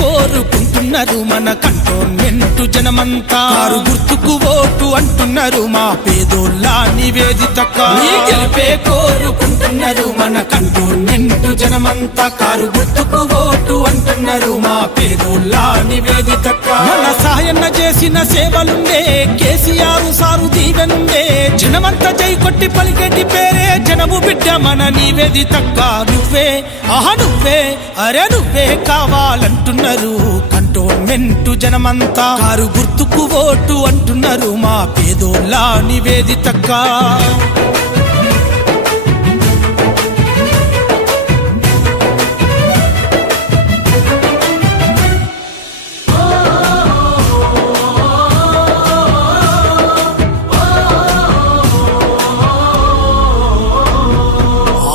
కోరుకుంటున్నారు మన కంటోన్మెంట్ జనమంతా. కారు గుర్తుకు ఓటు అంటున్నారు మా పేదోళ్ళ నివేదితక్క. గెలిపే కోరుకుంటున్నారు మన కంటోన్మెంట్ జనమంతా. కారు గుర్తుకు ఓటు అంటున్నారు మా పేదోళ్ళ నివేదితక్క. మన సాయన్న చేసిన సేవలుండే కేసీఆర్ సారు దీవెనుండే. జనమంతా జై కొట్టి పలికెట్టి పేరే జనము బిడ్డ మన నివేదితక్క. నువ్వే నువ్వే అరే నువ్వే కావాలంటున్నారు కంటోన్మెంట్ జనమంతా. కారు గుర్తుకు ఓటు అంటున్నారు మా పేదోళ్ళ నివేదితక్క.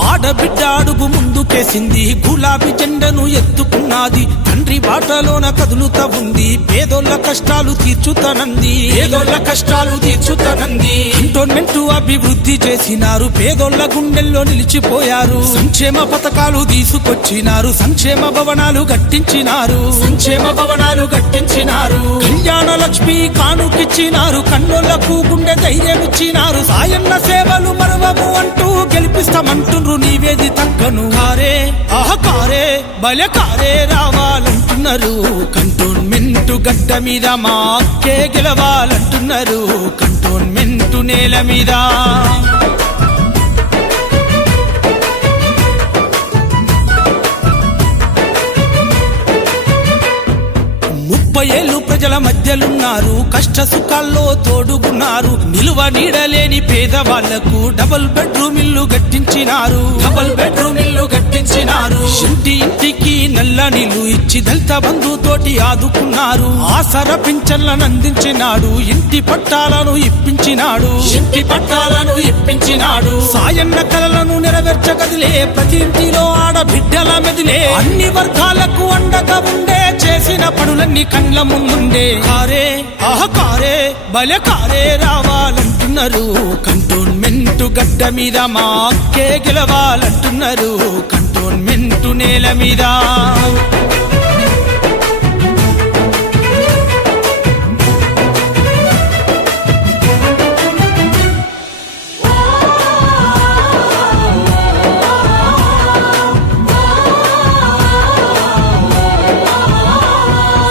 ఆడబిడ్డ అడుగు ముందుకేసింది, గులాబీ జెండను ఎత్తుకున్నది. తండ్రి బాటలోన కదులుతా ఉంది, పేదోళ్ళ కష్టాలు తీర్చుతానంది. పేదోళ్ళ కష్టాలు తీర్చుతానంది. కంటోన్మెంట్ అభివృద్ధి చేసినారు, పేదోళ్ళ గుండెల్లో నిలిచిపోయారు. సంక్షేమ పథకాలు తీసుకొచ్చినారు, సంక్షేమ భవనాలు కట్టించినారు. సంక్షేమ భవనాలు కట్టించినారు. కళ్యాణ లక్ష్మి కానుకిచ్చినారు, కన్నోళ్లకు గుండె ధైర్యం ఇచ్చినారు. సాయన్న సేవలు మరవము అంటూ గెలిపిస్తామంటుండ్రు నివేదితక్కను. కారే కారే బలె కారే రావాలంటున్నారు కంటోన్మెంట్ గడ్డ మీద. మా అక్కే గెలవాలంటున్నారు కంటోన్మెంట్ నేల మీద. 30 ఏళ్ళు ప్రజల మధ్యలున్నారు, కష్ట సుఖాల్లో తోడుగున్నారు. నిలువ నీడలేని పేదవాళ్లకు డబుల్ బెడ్రూమ్ ఇల్లు కట్టించినారు. డబుల్ బెడ్రూమ్ ఇల్లు కట్టించినారు. ఇంటి ఇంటికి నల్ల నీళ్లు ఇచ్చి దళిత బంధుతోటి ఆదుకున్నారు. ఆసర పింఛన్లను అందించినాడు, ఇంటి పట్టాలను ఇప్పించినాడు. ఇంటి పట్టాలను ఇప్పించినాడు. సాయన్న కలలను నెరవేర్చగదిలే, ప్రతి ఇంటిలో ఆడబిడ్డల మెదిలే. అన్ని వర్గాలకు అండగా ఉండే చేసిన పనులన్నీ కండ్ల ముందుండే. కారే కారే బలె కారే రావాలంటున్నారు కంటోన్మెంట్ గడ్డ మీద. మా అక్కే గెలవాలంటున్నారు కంటోన్మెంట్ నేల మీద.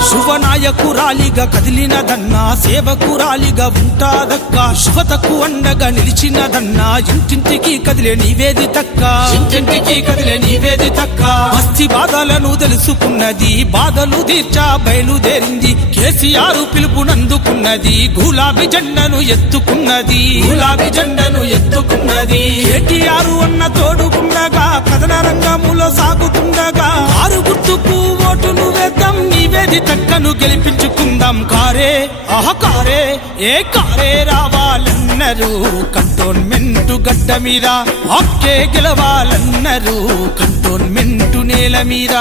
శుభనాయకురాలిగా కదిలినదన్నా, సేవకురాలిగా ఉంటాదక్క. శుభతకు అండగా నిలిచినదన్నా, ఇంటింటికి కదిలే నివేదితక్క. ఇంటింటికి కదిలే నివేదితక్క. బస్తీ బాధలను తెలుసుకున్నది, బాధలు తీర్చా బయలుదేరింది. కేసీఆర్ పిలుపునందుకున్నది, గులాబీ జెండను ఎత్తుకున్నది. గులాబీ జెండను ఎత్తుకున్నది. కేటీఆర్ అన్న తోడుకుండగా కథన రంగములో సాగుతుండగా, ఆరు గుర్తుకు ఓటును వేద్దాం నివేదితక్కను గెలిపించుకుందాం. కారే కారే కారే రావాలన్నారు కంటోన్మెంట్ గడ్డ మీద. అక్కే గెలవాలన్నారు కంటోన్మెంట్ నేల మీద.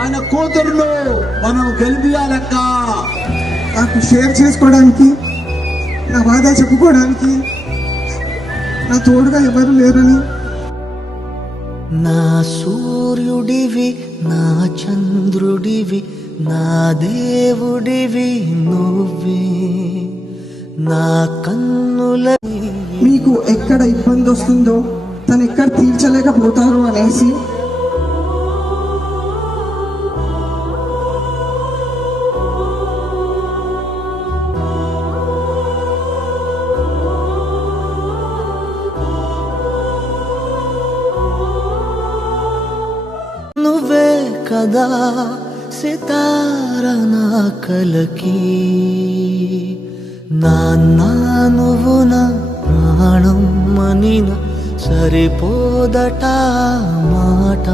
ఆయన కూతురులో మనం గెలిపియాలక్క. నాకు షేర్ చేసుకోవడానికి, నా బాధ చెప్పుకోవడానికి నా తోడుగా ఎవరు లేరని నా సూర్యుడివి నా చంద్రుడివి నా దేవుడివి నువ్వే నా కన్నుల మీకు ఎక్కడ ఇబ్బంది వస్తుందో తను ఎక్కడ తీర్చలేకపోతారు అనేసి నువ్వే కదా సితార నా కలకి నాన్న నువ్వు నా ప్రాణం మనిన సరిపోదట మాట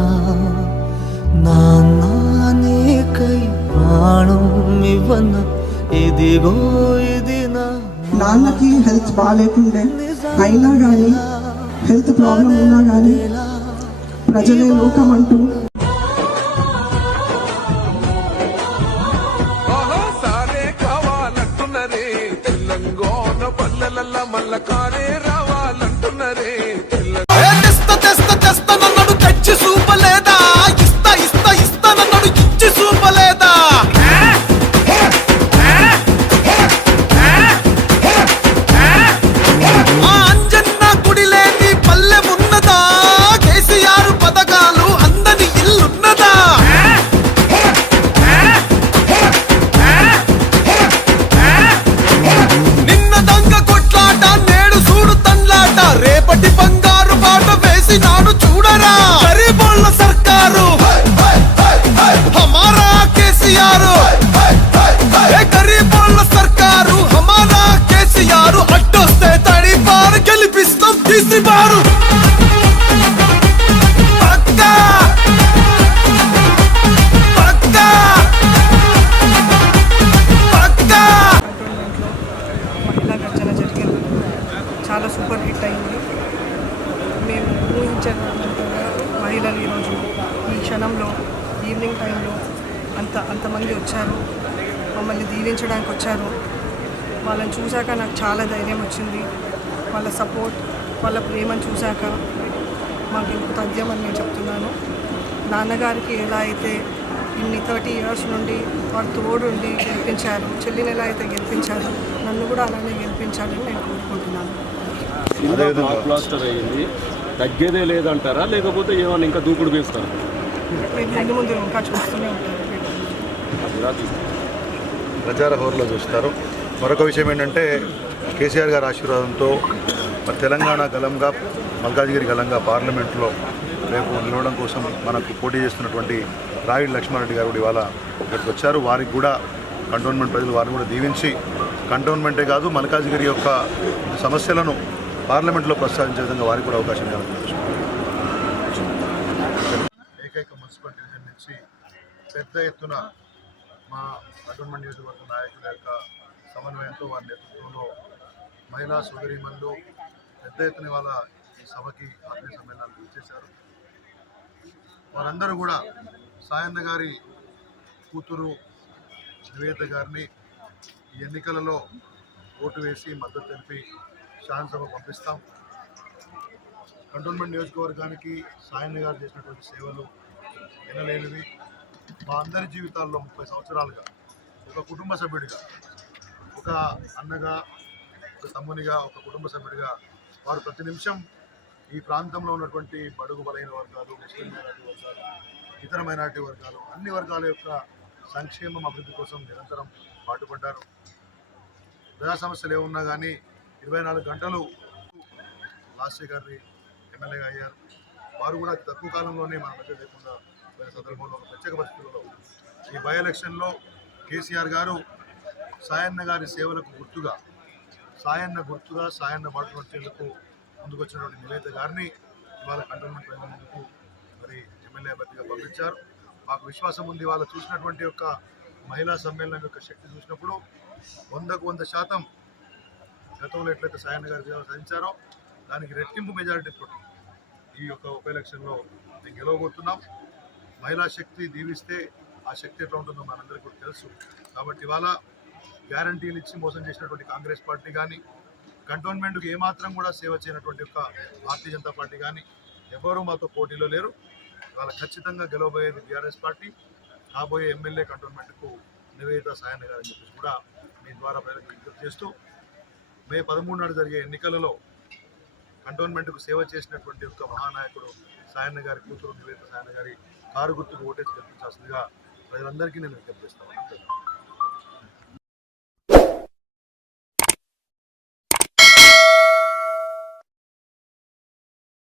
నాన్న నీకై ప్రాణం ఇవ్వన ఇదిగో ఇది నా నాన్నకి హెల్త్ బాగాలేకుండే అయినా కానీ హెల్త్ ప్రాబ్లం ఉన్నా కానీ ప్రజలే లోకం అంటూ సారే కావాలంటున్నరే తెలంగాణ పల్లెలల్ల మల్ల కారే రావాలంటున్నరే తెస్తానన్నాడు తెచ్చి చూపలేదా ఇస్తానన్నాడు ఇచ్చి చూపలేదా ఆ అంజన్న గుడి లేని పల్లె ఉన్నదా కేసీఆర్ పథకాలు అందని ఇల్లున్నదా నిన్న దొంగ కొట్లాట నేడు చూడు తండ్లాట రేపటి బంగారు బాట వేసినాడు చూడరా గరీబోళ్ళ సర్కారు హమారా కేసీఆర్ గరీబోళ్ళ సర్కారు హమారా కేసీఆర్ అడ్డొస్తే తడిపారు గెలిపిస్తాం తీసిపారు పక్కా పక్కా పక్కా మహిళా గర్జన జరిగింది. చాలా సూపర్ హిట్ అయింది. మేము ఊహించినంతగా మహిళలు ఈరోజు ఈ క్షణంలో ఈవినింగ్ టైంలో అంతమంది వచ్చారు, మమ్మల్ని దీవించడానికి వచ్చారు. వాళ్ళని చూశాక నాకు చాలా ధైర్యం వచ్చింది. వాళ్ళ సపోర్ట్, వాళ్ళ ప్రేమను చూశాక మాకు ఇంకో తథ్యం అని నేను చెప్తున్నాను. నాన్నగారికి ఎలా అయితే ఇన్ని 30 years నుండి వారు తోడుండి గెలిపించారు, చెల్లిని ఎలా అయితే గెలిపించారు, నన్ను కూడా అలానే గెలిపించాలని నేను కోరుకుంటున్నాను. బ్లాక్ బ్లాస్టర్ అయ్యింది, తగ్గేదే లేదంటారా లేకపోతే ఏమన్నా ఇంకా దూకుడు వేస్తారా? మీరు ముందు ఇంకా చూస్తూనే ఉంటారు. ప్రచార హోరులో చూస్తారు. మరొక విషయం ఏంటంటే కేసీఆర్ గారి ఆశీర్వాదంతో తెలంగాణ గలంగా మల్కాజ్గిరి గలంగా పార్లమెంట్లో రేపు నిలవడం కోసం మనకు పోటీ చేస్తున్నటువంటి రాయుడు లక్ష్మారెడ్డి గారు కూడా ఇవాళ ఇక్కడికి వచ్చారు. వారికి కూడా కంటోన్మెంట్ ప్రజలు వారిని కూడా దీవించి కంటోన్మెంటే కాదు మల్కాజ్గిరి యొక్క సమస్యలను పార్లమెంట్లో ప్రస్తావించే విధంగా వారికి కూడా అవకాశం ఇవ్వాలని ఏకైక మున్సిపల్ డివిజన్ నుంచి పెద్ద ఎత్తున మా కంటోన్మెంట్ నియోజకవర్గ నాయకుల యొక్క సమన్వయంతో వారి నేతృత్వంలో మహిళా సోదరీమణులు పెద్ద ఎత్తున ఇవాళ ఈ సభకి ఆత్మీయ సమ్మేళనానికి ఇచ్చేశారు. వారందరూ కూడా సాయన్న గారి కూతురు నివేదిత గారిని ఈ ఎన్నికలలో ఓటు వేసి మద్దతు తెలిపి శాసనసభ పంపిస్తాం. కంటోన్మెంట్ నియోజకవర్గానికి సాయన్న గారు చేసినటువంటి సేవలు వినలేనివి. మా అందరి జీవితాల్లో 30 సంవత్సరాలుగా ఒక కుటుంబ సభ్యుడిగా, ఒక అన్నగా, ఒక తమ్మునిగా, ఒక కుటుంబ సభ్యుడిగా వారు ప్రతి నిమిషం ఈ ప్రాంతంలో ఉన్నటువంటి బడుగు బలైన వర్గాలు, ముస్లిం మైనారిటీ వర్గాలు, ఇతర మైనారిటీ వర్గాలు, అన్ని వర్గాల యొక్క సంక్షేమం అభివృద్ధి కోసం నిరంతరం పాటుపడ్డారు. ప్రజా సమస్యలు ఏమున్నా కానీ 24 గంటలు లాస్య గారి ఎమ్మెల్యేగా అయ్యారు. వారు కూడా అతి తక్కువ కాలంలోనే మన మధ్య లేకుండా పోయిన సందర్భంలో ఒక ప్రత్యేక పరిస్థితుల్లో ఈ బై ఎలక్షన్లో కేసీఆర్ గారు సాయన్న గారి సేవలకు గుర్తుగా సాయన్న బాటు వచ్చేందుకు ముందుకొచ్చినటువంటి నివేదిత గారిని ఇవాళ కంటోన్మెంట్ ప్రజల ముందుకు మరి ఎమ్మెల్యే అభ్యర్థిగా పంపించారు. మాకు విశ్వాసం ఉంది. వాళ్ళు చూసినటువంటి యొక్క మహిళా సమ్మేళనం యొక్క శక్తి చూసినప్పుడు 100కు 100% గతంలో ఎట్లయితే సాయన్న గారి సేవలు సాధించారో దానికి రెట్టింపు మెజారిటీతో ఈ యొక్క ఉప ఎలక్షన్లో మేము గెలవబోతున్నాం. మహిళా శక్తి దీవిస్తే ఆ శక్తి ఎట్లా ఉంటుందో మనందరికీ కూడా తెలుసు. కాబట్టి ఇవాళ గ్యారంటీలు ఇచ్చి మోసం చేసినటువంటి కాంగ్రెస్ పార్టీ కానీ, కంటోన్మెంట్కి ఏమాత్రం కూడా సేవ చేయనటువంటి యొక్క భారతీయ జనతా పార్టీ కానీ ఎవరు మాతో పోటీలో లేరు. ఇవాళ ఖచ్చితంగా గెలవబోయేది బీఆర్ఎస్ పార్టీ. కాబోయే ఎమ్మెల్యే కంటోన్మెంట్కు నివేదిత సాయన్న గారు అని చెప్పేసి కూడా మీ ద్వారా ప్రజలకు విజ్ఞప్తి చేస్తూ మే 13 నాడు జరిగే ఎన్నికలలో కంటోన్మెంట్కు సేవ చేసినటువంటి ఒక మహానాయకుడు సాయన్న గారి కూతురు నివేదిత సాయన్న గారి కారు గుర్తుకు ఓటేసి గెలిపించాల్సిందిగా ప్రజలందరికీ నేను విజ్ఞప్తి చేస్తాను.